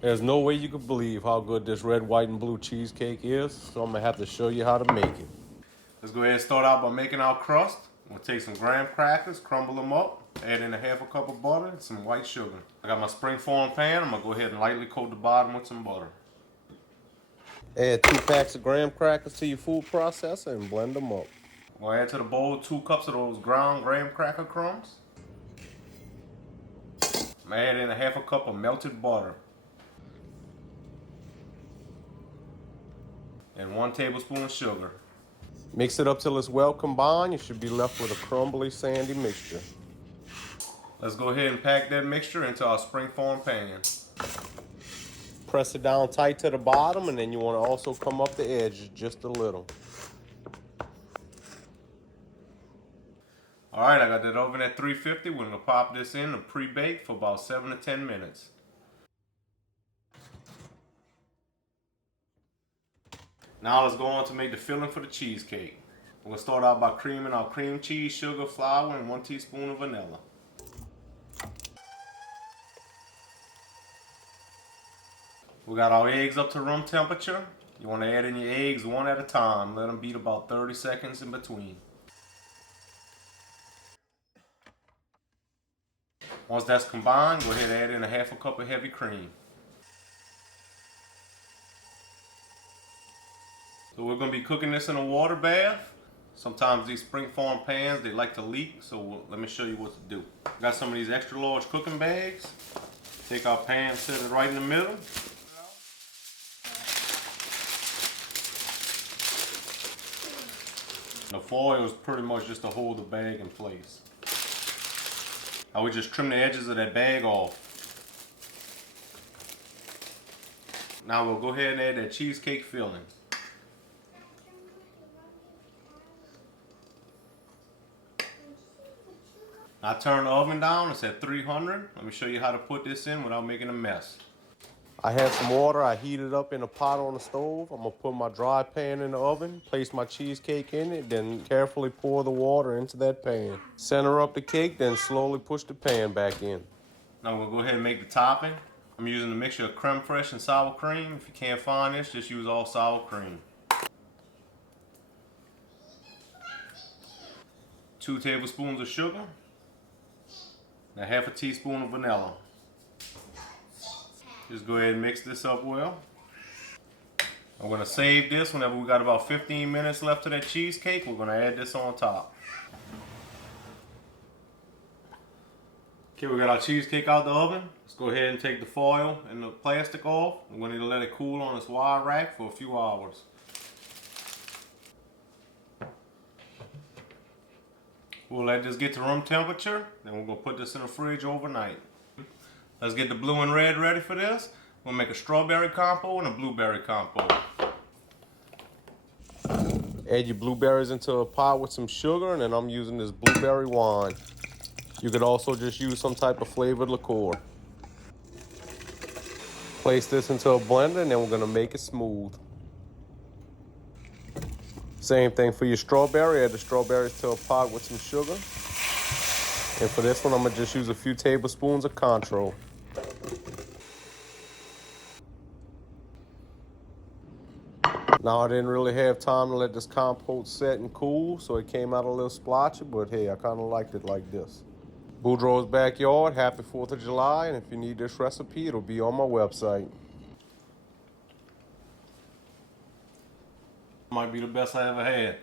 There's no way you could believe how good this red, white, and blue cheesecake is, so I'm gonna have to show you how to make it. Let's go ahead and start out by making our crust. I'm gonna take some graham crackers, crumble them up, add in a half a cup of butter and some white sugar. I got my springform pan. I'm gonna go ahead and lightly coat the bottom with some butter. Add 2 packs of graham crackers to your food processor and blend them up. I'm gonna add to the bowl 2 cups of those ground graham cracker crumbs. I'm gonna add in a half a cup of melted butter. And 1 tablespoon of sugar. Mix it up till it's well combined. You should be left with a crumbly, sandy mixture. Let's go ahead and pack that mixture into our springform pan. Press it down tight to the bottom, and then you want to also come up the edges just a little. Alright, I got that oven at 350. We're going to pop this in and pre-bake for about 7 to 10 minutes. Now let's go on to make the filling for the cheesecake. We're going to start out by creaming our cream cheese, sugar, flour, and 1 teaspoon of vanilla. We got our eggs up to room temperature. You want to add in your eggs one at a time. Let them beat about 30 seconds in between. Once that's combined, go ahead and add in a half a cup of heavy cream. So we're going to be cooking this in a water bath. Sometimes these springform pans, they like to leak, so let me show you what to do. Got some of these extra large cooking bags. Take our pan, set it right in the middle. The foil is pretty much just to hold the bag in place. I would just trim the edges of that bag off. Now we'll go ahead and add that cheesecake filling. I turn the oven down, it's at 300. Let me show you how to put this in without making a mess. I had some water, I heated up in a pot on the stove. I'm gonna put my dry pan in the oven, place my cheesecake in it, then carefully pour the water into that pan. Center up the cake, then slowly push the pan back in. Now we'll go ahead and make the topping. I'm using a mixture of creme fraiche and sour cream. If you can't find this, just use all sour cream. 2 tablespoons of sugar. And a half a teaspoon of vanilla. Just go ahead and mix this up well. I'm going to save this whenever we got about 15 minutes left to that cheesecake. We're going to add this on top. Okay, we got our cheesecake out the oven. Let's go ahead and take the foil and the plastic off. We're going to need to let it cool on this wire rack for a few hours. We'll let this get to room temperature, then we're going to put this in the fridge overnight. Let's get the blue and red ready for this. We'll make a strawberry compote and a blueberry compote. Add your blueberries into a pot with some sugar, and then I'm using this blueberry wine. You could also just use some type of flavored liqueur. Place this into a blender, and then we're going to make it smooth. Same thing for your strawberry. Add the strawberries to a pot with some sugar. And for this one, I'm going to just use a few tablespoons of Contro. Now, I didn't really have time to let this compote set and cool, so it came out a little splotchy, but hey, I kind of liked it like this. Boudreaux's Backyard, happy 4th of July, and if you need this recipe, it'll be on my website. Might be the best I ever had.